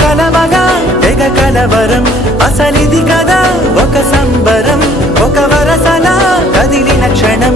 కలవగా తెగ కలవరం అసలిది కదా ఒక సంబరం ఒక వరసలా కదిలిన క్షణం